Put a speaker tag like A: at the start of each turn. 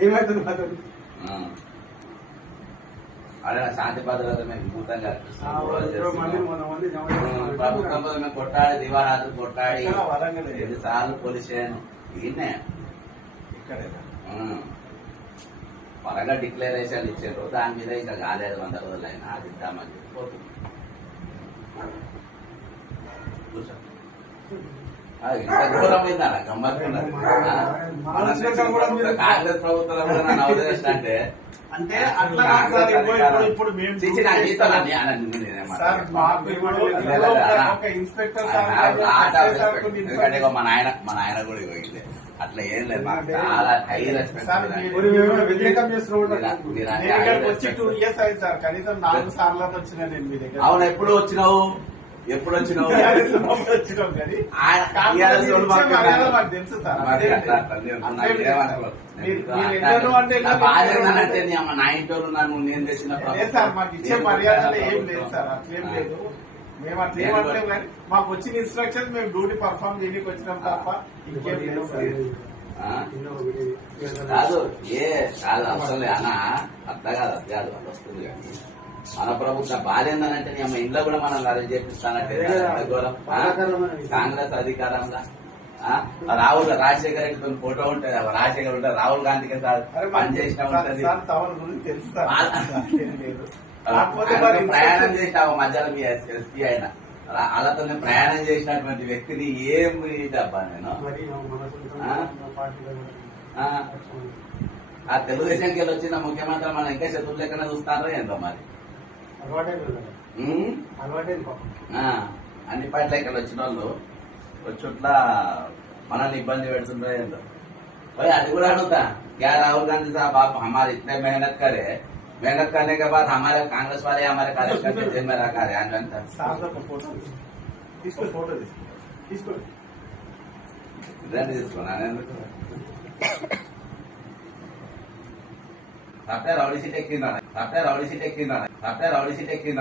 A: ఏమవుతుంది
B: ఆ. అదే శాంతి భద్రత మేము
A: చేస్తున్నారు.
B: ప్రభుత్వం మేము కొట్టాడి దివారాత్రి కొట్టాడి. ఎన్ని సార్లు పోలీస్ స్టేషన్ ఈయనే
C: ఇక్కడేనా
B: ఆ. వరంగా డిక్లరేషన్ ఇచ్చారు. దాని మీద ఇంకా కాలేదు వంద రోజులు అయినా అది ఇద్దామని చెప్పి పోతుంది గమ్మత్తున్నది కాంగ్రెస్ నన్ను
C: అంటే అట్లా సార్ ఇప్పుడు ఇప్పుడు మేము సార్. మాకు. ఒక ఇన్స్పెక్టర్ సార్
B: మా నాయన మా నాయన కూడా అట్లా ఏం లేదు మాకు చాలా హై రెస్పెక్ట్
C: వచ్చి. టూ ఇయర్స్ అయింది సార్ కనీసం నాలుగు సార్లు వచ్చిన నేను మీ దగ్గర.
B: అవును ఎప్పుడు వచ్చినావు? ఎప్పుడు వచ్చినావు నా అమ్మ నా ఇంట్లో నేను తెచ్చిన
C: మేము అట్లా కానీ మాకు వచ్చిన ఇన్స్ట్రక్షన్స్ మేము డ్యూటీ పర్ఫామ్ చేయడానికి వచ్చినాం తప్ప ఇంకేం లేదు.
B: కాదు ఏ కాదు అసలు అన్న అట్లా కాదు అది కాదు అది వస్తుంది కానీ. మన ప్రభుత్వం బాధ ఏంటంటే నీ అమ్మ ఇంట్లో కూడా మనం అరేంజ్ చేపిస్తానంటే కాంగ్రెస్ అధికారంలో? రాహుల్ రాజశేఖర రెడ్డితో ఫోటో ఉంటుంది. రాజశేఖర్ ఉంటుంది. రాహుల్ గాంధీకి సార్ పని చేసిన ఉంటుంది. ప్రయాణం చేసినావు మధ్యలో మీ ఎస్పీ ఆయన వాళ్ళతో ప్రయాణం చేసినటువంటి వ్యక్తిని ఏం డబ్బా నేను
A: మరి మన
B: ఆ?
A: పార్టీలో
B: ఆ? ఆ తెలుగుదేశంకి వెళ్ళి వచ్చిన ముఖ్యమంత్రి మనం ఇంకా శత్రువు లెక్కన చూస్తారో ఏంటో మరి
A: అలవాటే కదా
B: ఉమ్?
A: అలవాటే పాపం
B: ఆ, అన్ని పార్టీలు ఇక్కడ వచ్చిన వాళ్ళు వచ్చుట్ల మనల్ని ఇబ్బంది పెడుతుందో ఏంటో भाई అది కూడా అడుగుతా क्या राहुल गांधी साहब आप हमारे इतने मेहनत करे मेहनत करने के बाद हमारे कांग्रेस वाले हमारे कार्यकर्ता जेल जेब में रखा ध्यान आपल्या रावडीची टेक्निक आपल्या रावडीची टेक्निक आपल्या रावडीची टेक्निक